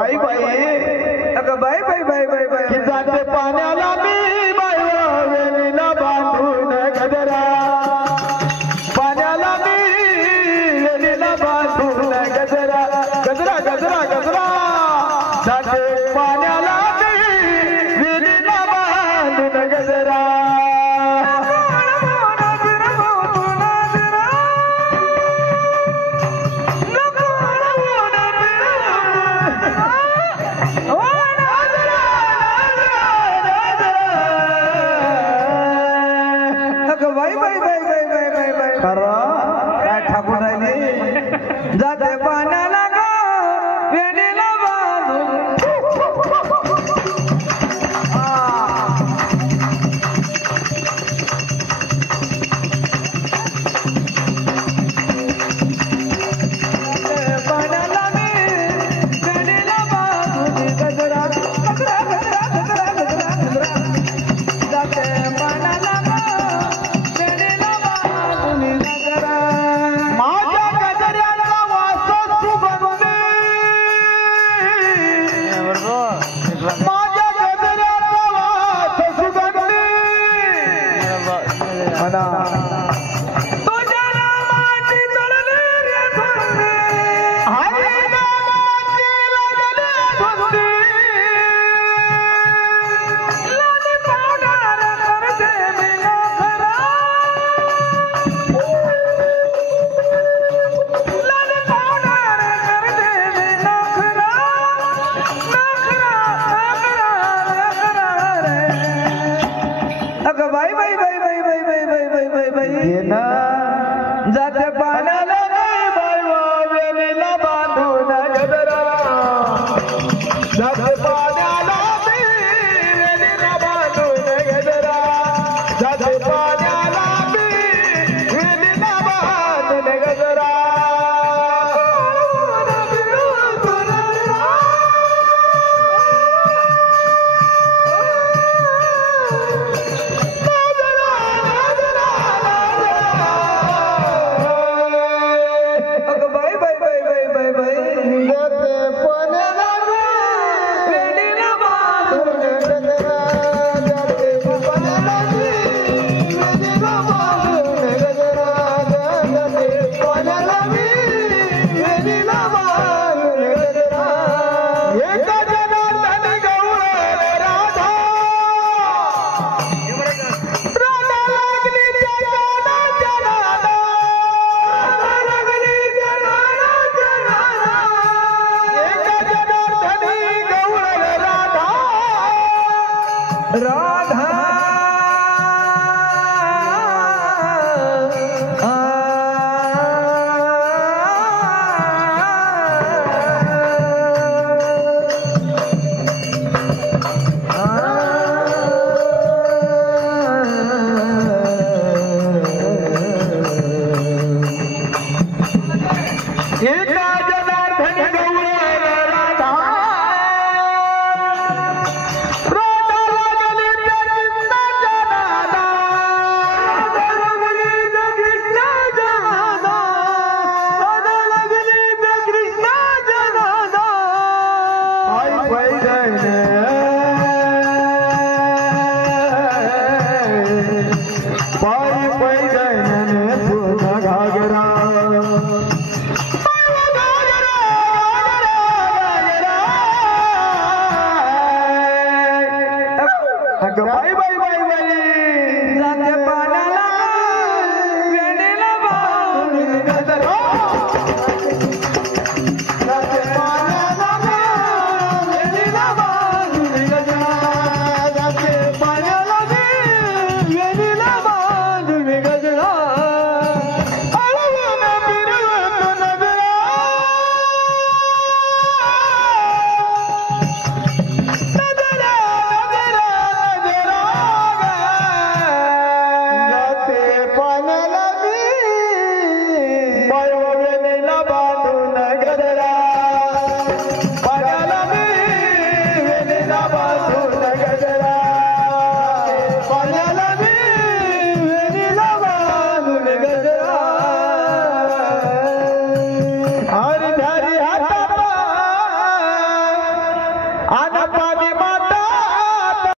बाई बाई अगं बाई बाई बाई बाई बाई की जाते पाण्याला मी बाई वेणीला बांधून गजरा पाण्याला मी वेणीला बांधून गजरा गजरा गजरा गजरा जाते पाण्याला मी वेणीला बांधून गजरा बाई बाई बाई बाई बाई बाई बाई खरं काय ठाकून राहिली जाते पाण्याला ग वेणीला बांधून पाण्याला मी वेणीला बांधून गजरा गजरा गजरा गजरा गजरा गजरा जाते पाण्याला माझ्या गजऱ्याचा वास सुगंधी माझ्या गजऱ्याचा वास सुगंधी म्हणा तुझ्या नामाची तळली रे धुंदी हरी नामाची लागली धुंदी लाली पावडर करते मी नखरा लाली पावडर करते मी नखरा नखरा नखरा रे अगं बाई बाई बाई बाई बाई बाई बाई बाई बाई बाई ये ना जाते पाण्याला नाही बाई वेणीला बांधून गजरा जाते पाण्याला मी वेणीला बांधून गजरा जाते पाण्याला मी वेणीला बांधून गजरा अगं बाई बाई बाई बाई बाई बाई जाते पाण्याला मी वेणीला बांधून गजरा जाते पाण्याला मी वेणीला बांधून गजरा जाते पाण्याला मी